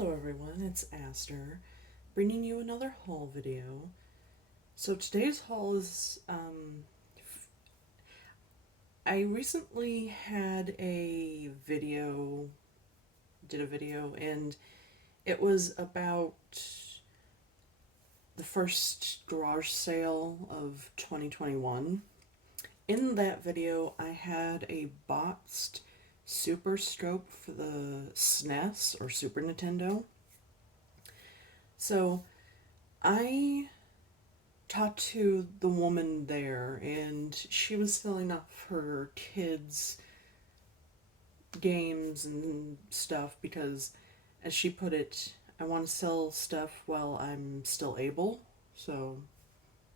Hello everyone, it's Aster, bringing you another haul video. So today's haul is, I recently had did a video, and it was about the first garage sale of 2021. In that video, I had a boxed Super Scope for the SNES or Super Nintendo. So I talked to the woman there, and she was filling up her kids' games and stuff because, as she put it, I want to sell stuff while I'm still able. So,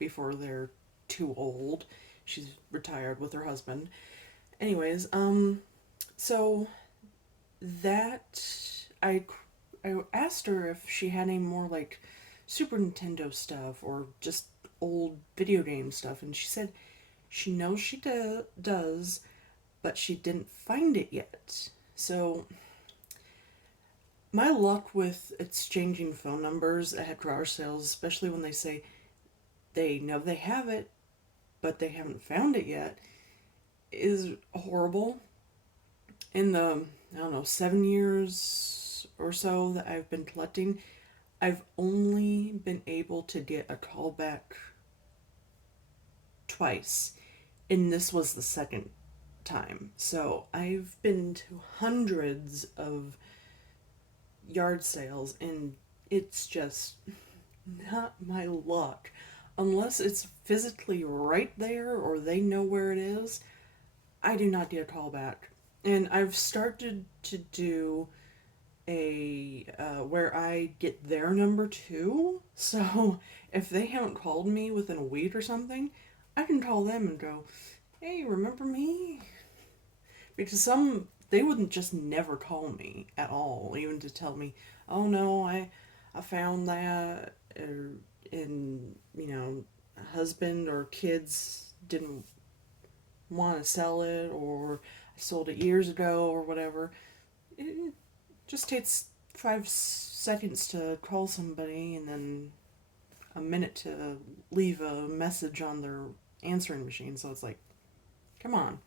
before they're too old. She's retired with her husband. Anyways, so that I asked her if she had any more like Super Nintendo stuff or just old video game stuff, and she said she knows she does, but she didn't find it yet. So my luck with exchanging phone numbers at garage sales, especially when they say they know they have it, but they haven't found it yet, is horrible. In the, I don't know, 7 years or so that I've been collecting, I've only been able to get a call back twice, and this was the second time. So I've been to hundreds of yard sales, and it's just not my luck. Unless it's physically right there or they know where it is, I do not get a call back. And I've started to do a where I get their number too. So if they haven't called me within a week or something, I can call them and go, "Hey, remember me?" Because some they wouldn't just never call me at all, even to tell me, "Oh no, I found that," or in husband or kids didn't want to sell it, or I sold it years ago or whatever. It just takes 5 seconds to call somebody and then a minute to leave a message on their answering machine. So it's like, come on.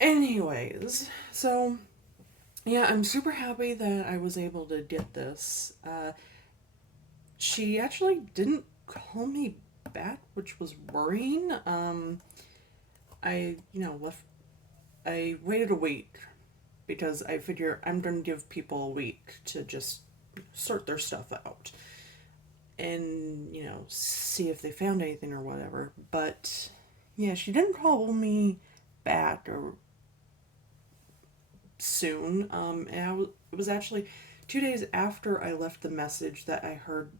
Anyways, so yeah, I'm super happy that I was able to get this. She actually didn't call me back, which was worrying. Left. I waited a week because I figure I'm going to give people a week to just sort their stuff out and, see if they found anything or whatever. But yeah, she didn't call me back or soon. It was actually 2 days after I left the message that I heard,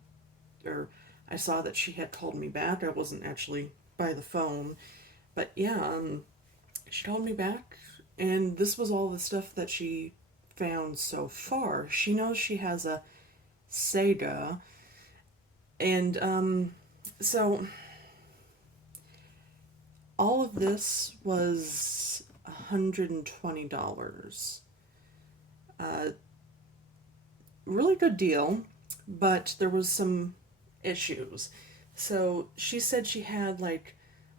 or I saw that she had called me back. I wasn't actually by the phone. But yeah, she called me back, and this was all the stuff that she found so far. She knows she has a Sega, and so all of this was $120. Uh, really good deal, but there was some issues. So she said she had like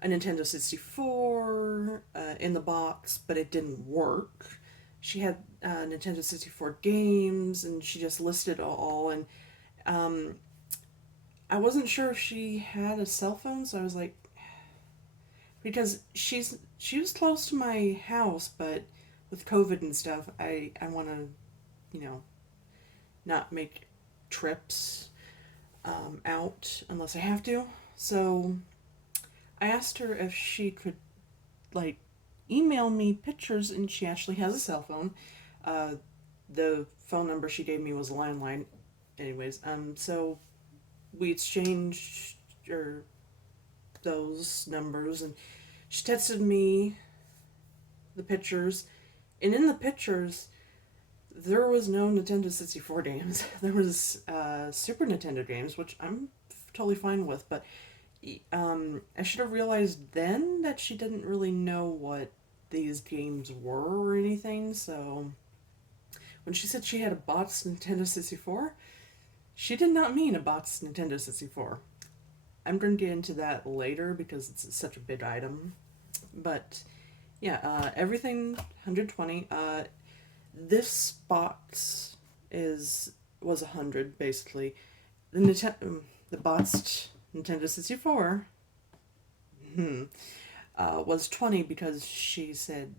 a Nintendo 64 in the box, but it didn't work. She had Nintendo 64 games, and she just listed all. And um, I wasn't sure if she had a cell phone, so I was like, because she was close to my house, but with COVID and stuff, I want to, you know, not make trips out unless I have to. So I asked her if she could like email me pictures, and she actually has a cell phone. Uh, the phone number she gave me was a landline. Anyways, so we exchanged or those numbers, and she texted me the pictures, and in the pictures there was no Nintendo 64 games. There was Super Nintendo games, which I'm totally fine with, but I should have realized then that she didn't really know what these games were or anything, so when she said she had a bot's Nintendo 64, she did not mean a bot's Nintendo 64. I'm going to get into that later because it's such a big item. But yeah, everything 120. This box was 100 basically. The botched Nintendo 64 was 20 because she said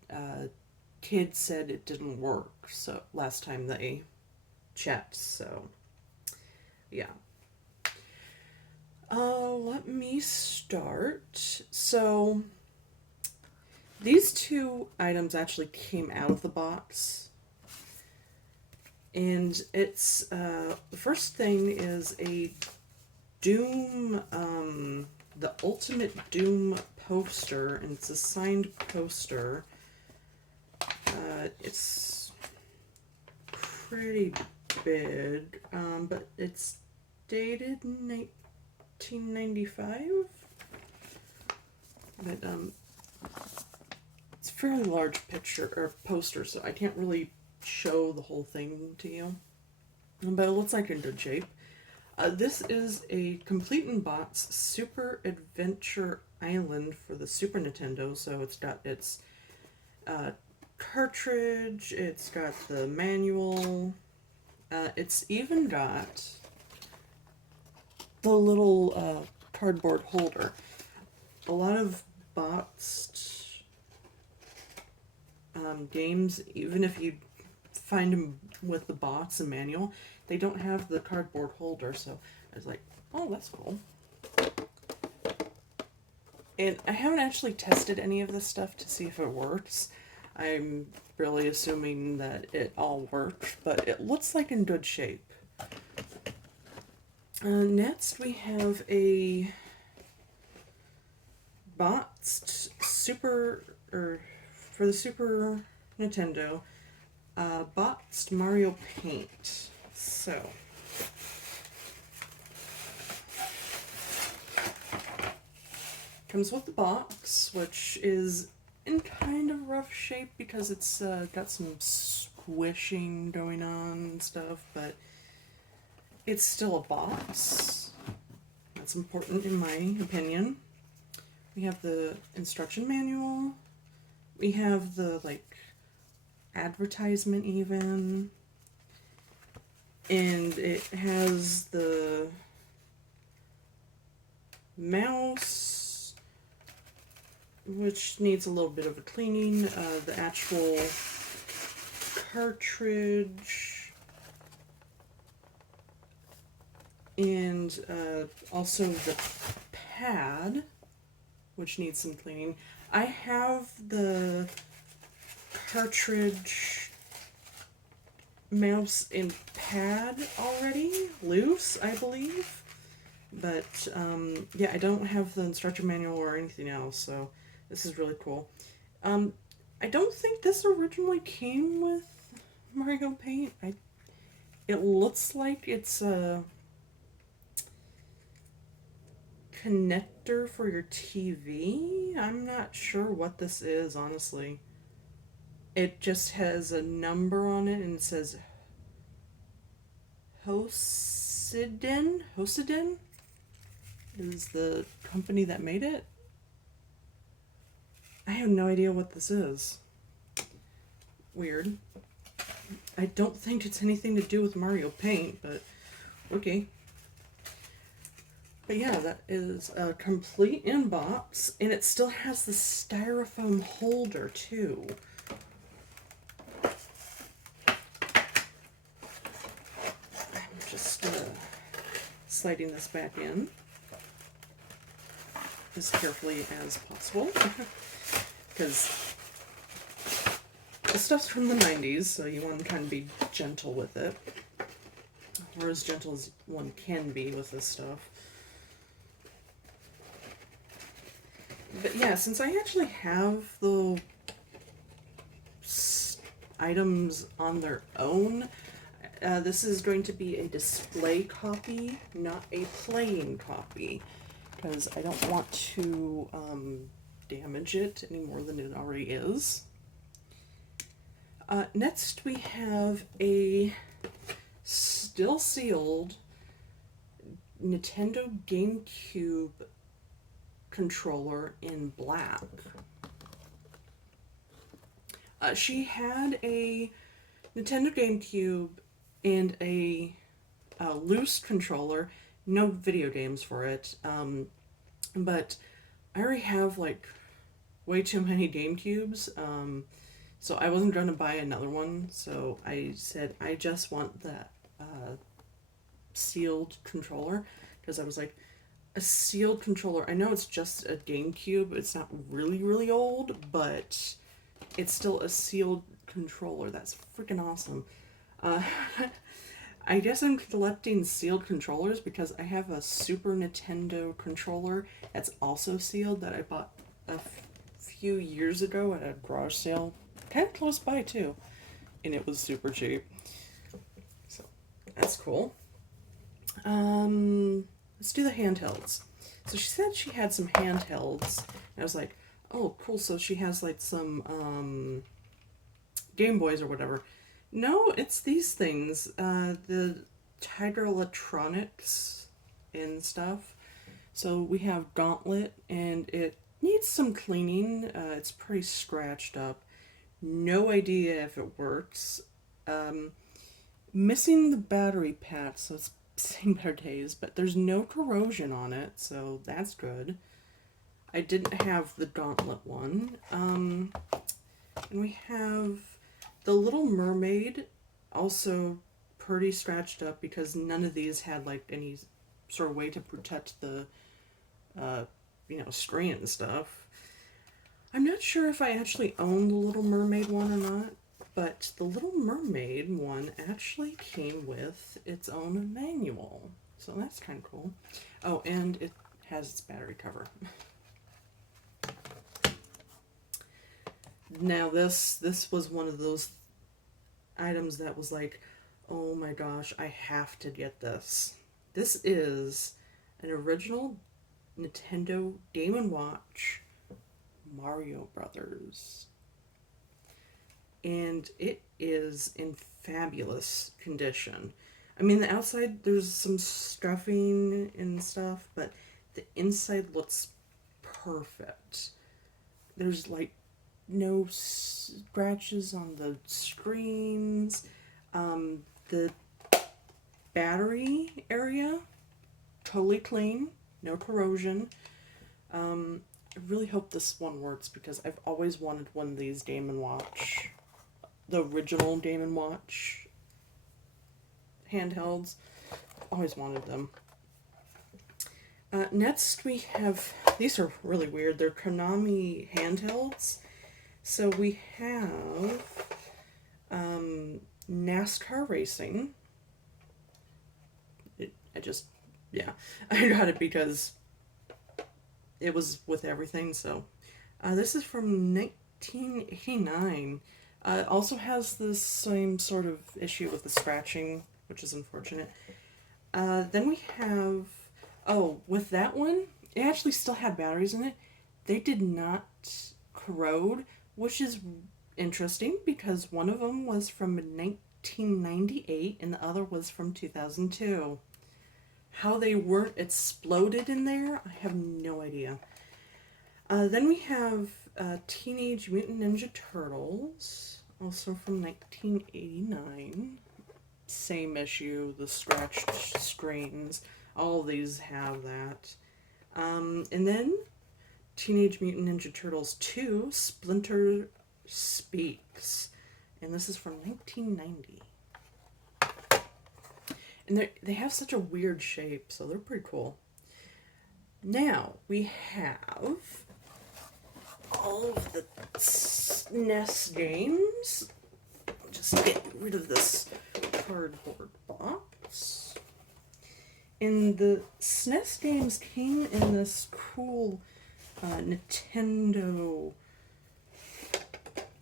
kids said it didn't work. So last time they checked, so yeah. Let me start. So these two items actually came out of the box. And it's, the first thing is a Doom, the Ultimate Doom poster, and it's a signed poster. It's pretty big, but it's dated 1995. But, it's a fairly large picture, or poster, so I can't really show the whole thing to you. But it looks like in good shape. This is a complete in box Super Adventure Island for the Super Nintendo. So it's got its cartridge, it's got the manual, it's even got the little cardboard holder. A lot of boxed games, even if you find them with the box and manual, they don't have the cardboard holder, so I was like, oh, that's cool. And I haven't actually tested any of this stuff to see if it works. I'm really assuming that it all works, but it looks like in good shape. Next, we have a boxed for the Super Nintendo, boxed Mario Paint. So, comes with the box, which is in kind of rough shape because it's got some squishing going on and stuff, but it's still a box. That's important in my opinion. We have the instruction manual. We have the, like, advertisement even. And it has the mouse, which needs a little bit of a cleaning. The actual cartridge. And also the pad, which needs some cleaning. I have the cartridge, mouse, and pad already loose, I believe. But, yeah, I don't have the instruction manual or anything else, so this is really cool. I don't think this originally came with Mario Paint. It looks like it's a connector for your TV. I'm not sure what this is, honestly. It just has a number on it and it says Hosiden is the company that made it. I have no idea what this is. Weird. I don't think it's anything to do with Mario Paint, but okay. But yeah, that is a complete inbox, and it still has the styrofoam holder too. I'm just sliding this back in as carefully as possible, because the stuff's from the 90s, so you want to kind of be gentle with it, or as gentle as one can be with this stuff. But yeah, since I actually have the items on their own, this is going to be a display copy, not a playing copy, because I don't want to damage it any more than it already is. Next we have a still sealed Nintendo Gamecube controller in black. She had a Nintendo Gamecube and a loose controller, no video games for it, but I already have like way too many GameCubes, so I wasn't going to buy another one, so I said I just want that sealed controller, because I was like, a sealed controller, I know it's just a GameCube, it's not really, really old, but it's still a sealed controller. That's freaking awesome. I guess I'm collecting sealed controllers because I have a Super Nintendo controller that's also sealed that I bought a few years ago at a garage sale, kind of close by too, and it was super cheap. So that's cool. Let's do the handhelds. So she said she had some handhelds, and I was like, oh, cool. So she has like some Game Boys or whatever. No, it's these things. The Tiger Electronics and stuff. So we have Gauntlet, and it needs some cleaning. It's pretty scratched up. No idea if it works. Missing the battery pack, so it's seen better days, but there's no corrosion on it, so that's good. I didn't have the Gauntlet one. And we have the Little Mermaid, also pretty scratched up because none of these had like any sort of way to protect the, screen and stuff. I'm not sure if I actually own the Little Mermaid one or not, but the Little Mermaid one actually came with its own manual, so that's kind of cool. Oh, and it has its battery cover. Now this was one of those items that was like, oh my gosh, I have to get this. This is an original Nintendo Game & Watch Mario Brothers. And it is in fabulous condition. I mean, the outside, there's some scuffing and stuff, but the inside looks perfect. There's like no scratches on the screens. The battery area, totally clean, no corrosion. I really hope this one works because I've always wanted one of these Game & Watch, the original Game & Watch handhelds. Always wanted them. Next we have, these are really weird, they're Konami handhelds. So we have NASCAR racing. I got it because it was with everything, so. This is from 1989. It also has the same sort of issue with the scratching, which is unfortunate. Then we have, with that one, it actually still had batteries in it. They did not corrode, which is interesting because one of them was from 1998 and the other was from 2002. How they weren't exploded in there, I have no idea. Then we have Teenage Mutant Ninja Turtles, also from 1989. Same issue, the scratched screens. All of these have that. And then Teenage Mutant Ninja Turtles 2, Splinter Speaks. And this is from 1990. And they have such a weird shape, so they're pretty cool. Now, we have all of the SNES games. I'll just get rid of this cardboard box. And the SNES games came in this cool Nintendo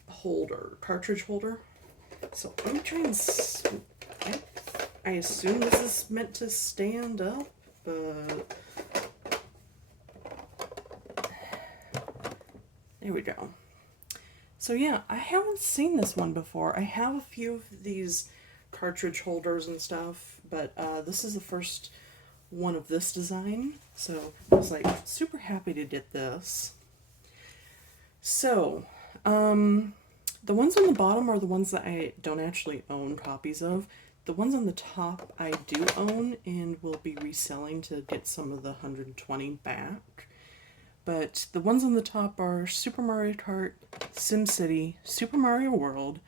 holder, cartridge holder. So let me try and... I assume this is meant to stand up, but... There we go. So yeah, I haven't seen this one before. I have a few of these cartridge holders and stuff, but this is the first one of this design. So I was like super happy to get this. So, the ones on the bottom are the ones that I don't actually own copies of. The ones on the top I do own and will be reselling to get some of the 120 back. But the ones on the top are Super Mario Kart, SimCity, Super Mario World,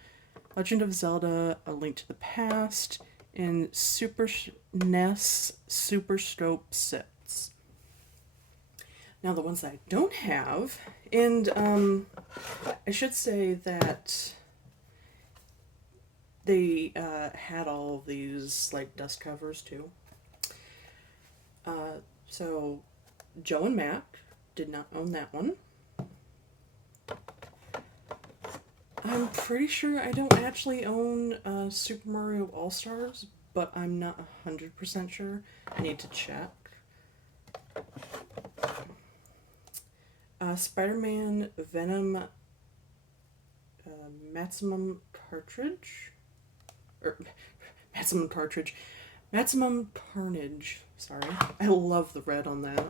Legend of Zelda, A Link to the Past, and Super SNES Super Scope sets. Now the ones that I don't have, and I should say that they had all of these like dust covers too. So Joe and Mac did not own that one. I'm pretty sure I don't actually own Super Mario All-Stars, but I'm not 100% sure. I need to check. Spider-Man Venom Maximum Cartridge? Maximum Carnage. Sorry. I love the red on that.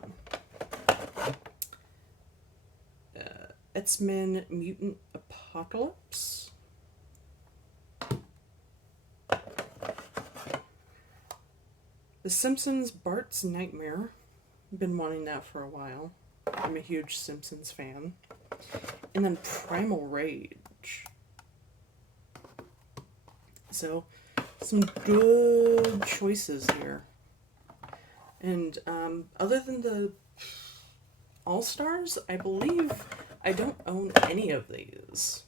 X-Men Mutant Apocalypse. The Simpsons Bart's Nightmare. Been wanting that for a while. I'm a huge Simpsons fan. And then Primal Rage. So, some good choices here. And other than the All-Stars, I believe I don't own any of these.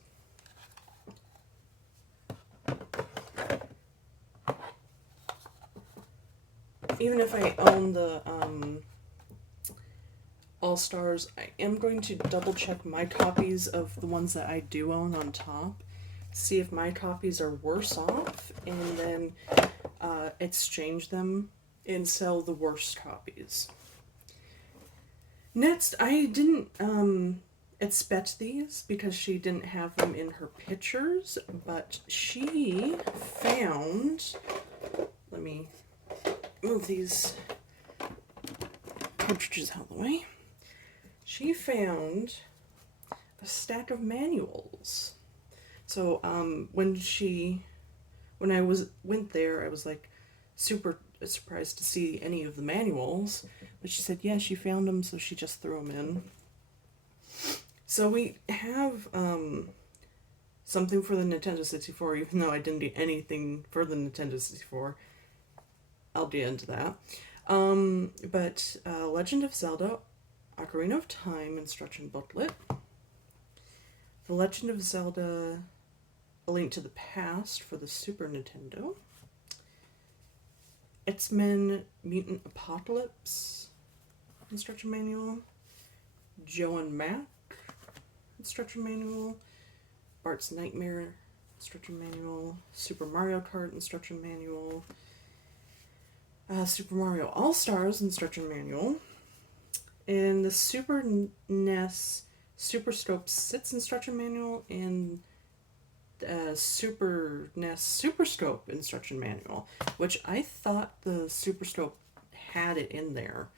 Even if I own the All-Stars, I am going to double check my copies of the ones that I do own on top, see if my copies are worse off, and then exchange them and sell the worst copies. Next, I didn't expect these because she didn't have them in her pictures, but she found, let me move these cartridges out of the way. She found a stack of manuals. So when I went there, I was like super surprised to see any of the manuals, but she said yeah, she found them, so she just threw them in. So we have something for the Nintendo 64, even though I didn't get anything for the Nintendo 64. I'll get into that. But Legend of Zelda Ocarina of Time instruction booklet, The Legend of Zelda A Link to the Past for the Super Nintendo, X-Men Mutant Apocalypse instruction manual, Joe and Mac instruction manual, Bart's Nightmare instruction manual, Super Mario Kart instruction manual, Super Mario All-Stars instruction manual, and the Super NES Super Scope 6 instruction manual, and Super NES Super Scope instruction manual, which I thought the Super Scope had it in there.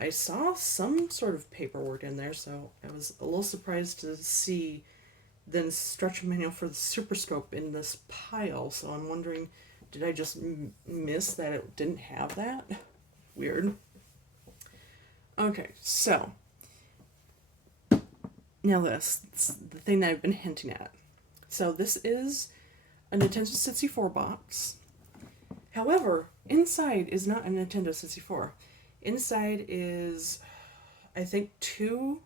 I saw some sort of paperwork in there, so I was a little surprised to see the instruction manual for the Super Scope in this pile, so I'm wondering, did I just miss that it didn't have that? Weird. Okay, so now this, the thing that I've been hinting at. So this is a Nintendo 64 box. However, inside is not a Nintendo 64. Inside is, I think, 2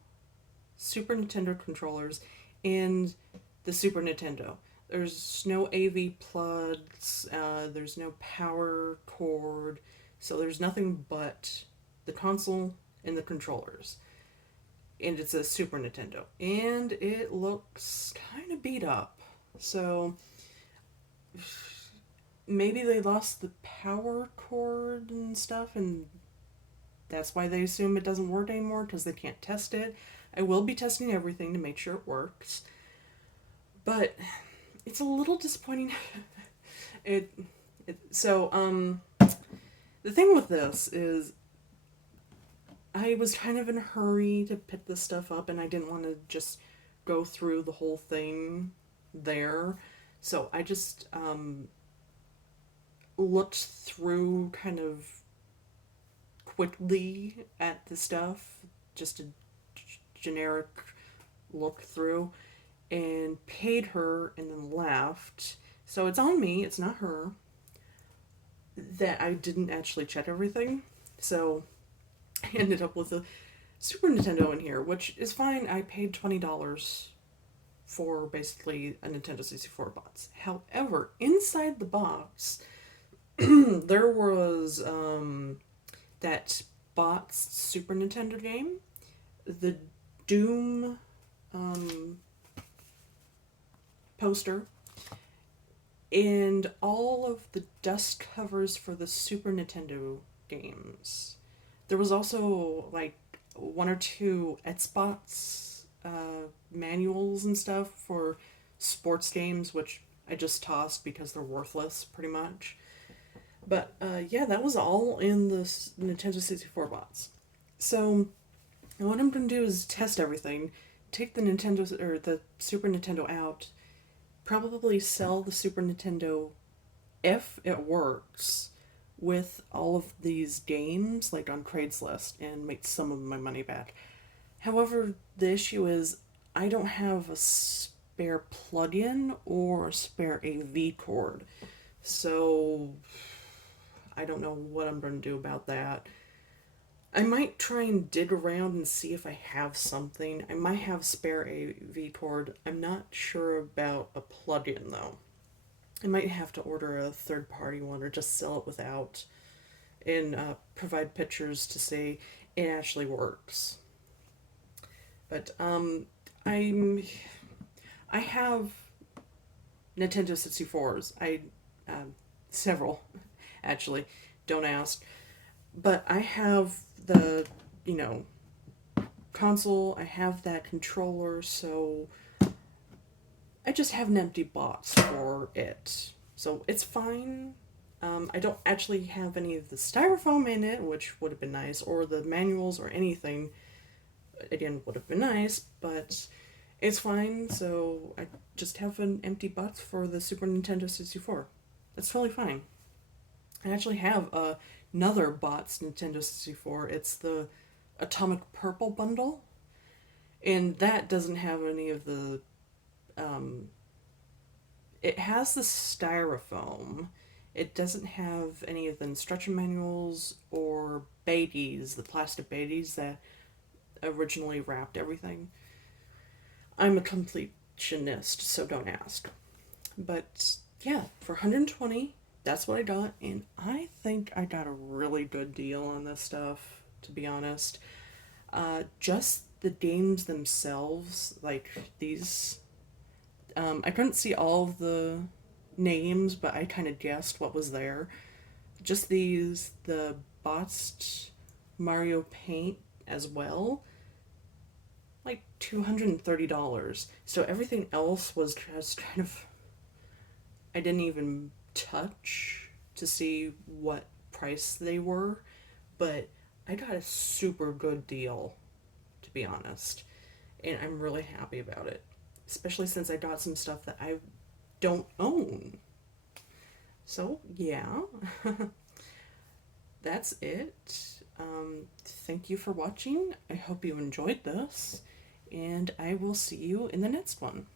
Super Nintendo controllers and the Super Nintendo. There's no AV plugs, there's no power cord, so there's nothing but the console and the controllers. And it's a Super Nintendo. And it looks kind of beat up. So maybe they lost the power cord and stuff, and that's why they assume it doesn't work anymore, because they can't test it. I will be testing everything to make sure it works. But it's a little disappointing. it, the thing with this is I was kind of in a hurry to pick this stuff up, and I didn't want to just go through the whole thing there. So I just looked through kind of quickly at the stuff, just a generic look through, and paid her and then left. So it's on me, it's not her, that I didn't actually check everything. So I ended up with a Super Nintendo in here, which is fine. I paid $20 for basically a Nintendo 64 box. However, inside the box, there was that boxed Super Nintendo game, the Doom poster, and all of the dust covers for the Super Nintendo games. There was also like one or two Xbox manuals and stuff for sports games, which I just tossed because they're worthless, pretty much. But yeah, that was all in the Nintendo 64 box. So what I'm going to do is test everything, take the Nintendo or the Super Nintendo out, probably sell the Super Nintendo if it works with all of these games like on Craigslist and make some of my money back. However, the issue is I don't have a spare plug-in or a spare AV cord. So I don't know what I'm going to do about that. I might try and dig around and see if I have something. I might have spare AV cord. I'm not sure about a plug-in though. I might have to order a third-party one or just sell it without and provide pictures to say it actually works. But I have Nintendo 64s. Several actually. Don't ask. But I have the, console, I have that controller, so I just have an empty box for it. So it's fine. I don't actually have any of the styrofoam in it, which would have been nice, or the manuals or anything. Again, would have been nice, but it's fine, so I just have an empty box for the Super Nintendo 64. That's totally fine. I actually have another box Nintendo 64. It's the Atomic Purple bundle, and that doesn't have any of the it has the styrofoam. It doesn't have any of the instruction manuals or baities, the plastic baities that originally wrapped everything. I'm a completionist, so don't ask. But yeah, for 120, that's what I got, and I think I got a really good deal on this stuff, to be honest. Just the games themselves, like these, I couldn't see all of the names, but I kind of guessed what was there. Just these, the boxed Mario Paint as well, like $230. So everything else was just kind of, I didn't even touch to see what price they were, but I got a super good deal, to be honest, and I'm really happy about it, especially since I got some stuff that I don't own. So yeah, that's it. Thank you for watching. I hope you enjoyed this, and I will see you in the next one.